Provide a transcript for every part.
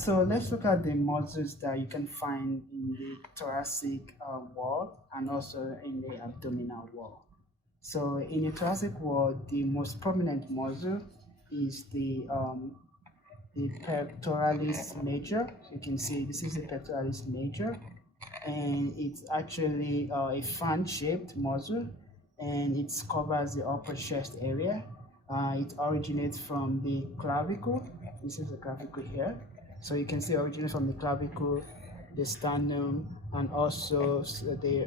so let's look at the muscles that you can find in the thoracic wall and also in the abdominal wall. So in the thoracic wall, the most prominent muscle is the pectoralis major. You can see this is the pectoralis major, and it's actually a fan-shaped muscle, and it covers the upper chest area. It originates from the clavicle. This is the clavicle here. So you can see originates from the clavicle, the sternum, and also the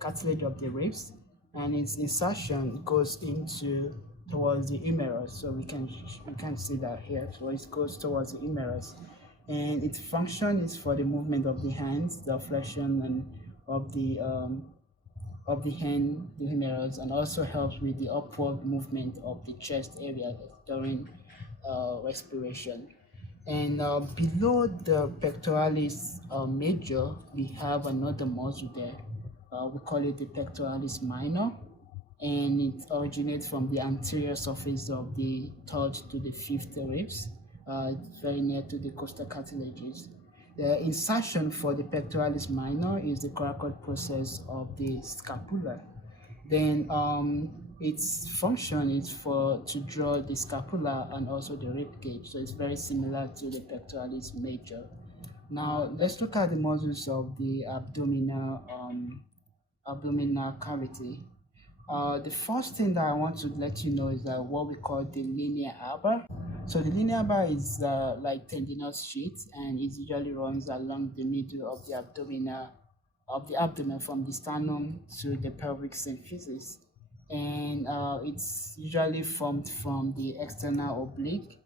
cartilage of the ribs. And its insertion goes into towards the humerus. So we can see that here. So it goes towards the humerus, and its function is for the movement of the hands, the flexion and of the hand, the humerus, and also helps with the upward movement of the chest area during respiration. And below the pectoralis major, we have another muscle there. We call it the pectoralis minor, and it originates from the anterior surface of the third to the fifth ribs, very near to the costal cartilages. The insertion for the pectoralis minor is the coracoid process of the scapula. Then its function is to draw the scapula and also the rib cage. So it's very similar to the pectoralis major. Now let's look at the muscles of the abdominal cavity. The first thing that I want to let you know is that what we call the linea alba. So the linea alba is like tendinous sheet, and it usually runs along the middle of the abdomen from the sternum to the pelvic symphysis, and it's usually formed from the external oblique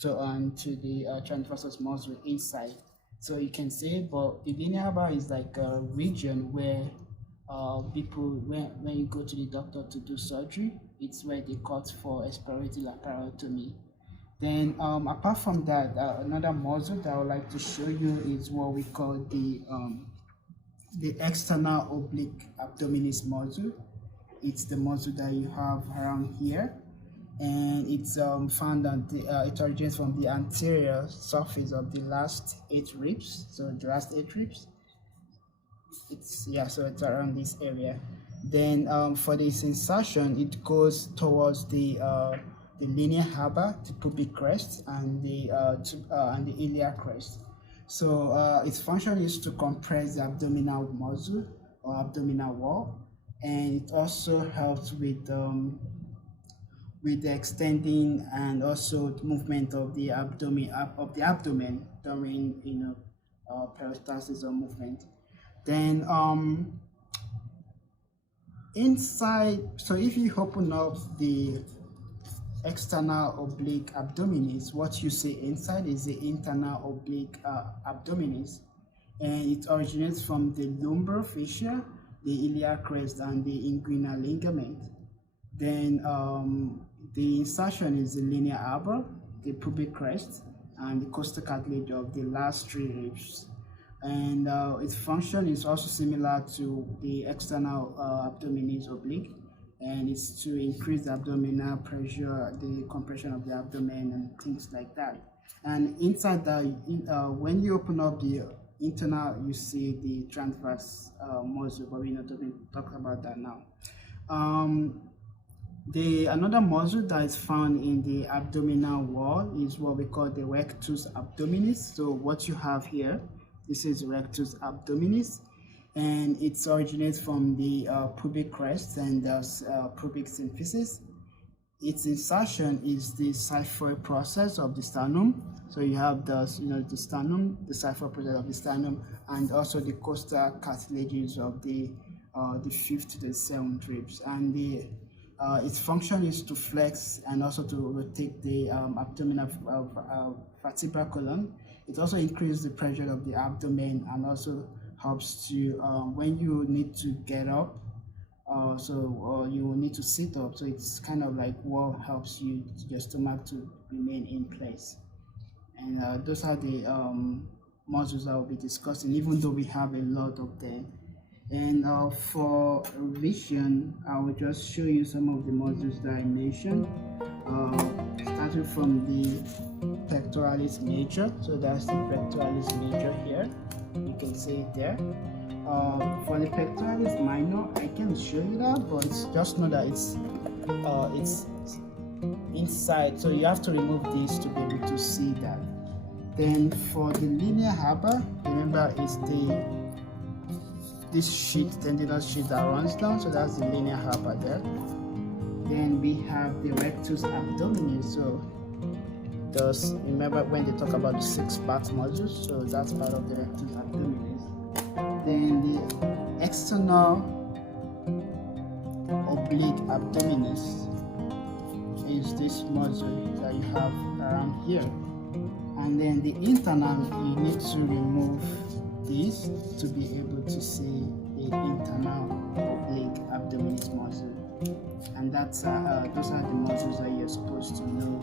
to the transversus muscle inside. So you can say, but the linea alba is like a region where people, when you go to the doctor to do surgery, it's where they cut for expiratory laparotomy. Then apart from that, another muscle that I would like to show you is what we call the external oblique abdominis muscle. It's the muscle that you have around here, and it's found that it originates from the anterior surface of the last 8 ribs. So the last 8 ribs, so it's around this area. Then for this insertion, it goes towards the linea alba, the pubic crest, and the iliac crest. So its function is to compress the abdominal muscle or abdominal wall, and it also helps with the extending and also movement of the abdomen during peristalsis or movement. Then inside, so if you open up the external oblique abdominis, what you see inside is the internal oblique abdominis, and it originates from the lumbar fascia, the iliac crest, and the inguinal ligament. Then the insertion is the linea alba, the pubic crest, and the costal cartilage of the last 3 ribs. And its function is also similar to the external abdominis oblique, and it's to increase the abdominal pressure, the compression of the abdomen, and things like that. And inside that, when you open up the internal, you see the transverse muscle, but we're not talking about that now. Another muscle that is found in the abdominal wall is what we call the rectus abdominis. So what you have here, this is rectus abdominis, and it originates from the pubic crest and the pubic symphysis. Its insertion is the xiphoid process of the sternum. So you have the sternum, the xiphoid process of the sternum, and also the costal cartilages of the 5th to the 7th ribs. And its function is to flex and also to rotate the abdominal vertebral column. It also increases the pressure of the abdomen and also helps to when you need to get up, or you will need to sit up. So it's kind of like what helps your stomach to remain in place. And those are the muscles I will be discussing, even though we have a lot of them. And for revision, I will just show you some of the muscles that I mentioned, starting from the pectoralis major. So that's the pectoralis major here. You can see it there. For the pectoralis minor, I can show you that, but just know that it's inside, so you have to remove this to be able to see that. Then for the linea harba, remember it's this sheet, tendinous sheet that runs down, so that's the linea harba there. Then we have the rectus abdominis. So those, remember when they talk about the 6 back muscles, so that's part of the rectus abdominis. Then the external oblique abdominis is this muscle that you have around here. And then the internal, you need to remove this to be able to see the internal oblique abdominis muscle. And that's those are the muscles that you're supposed to know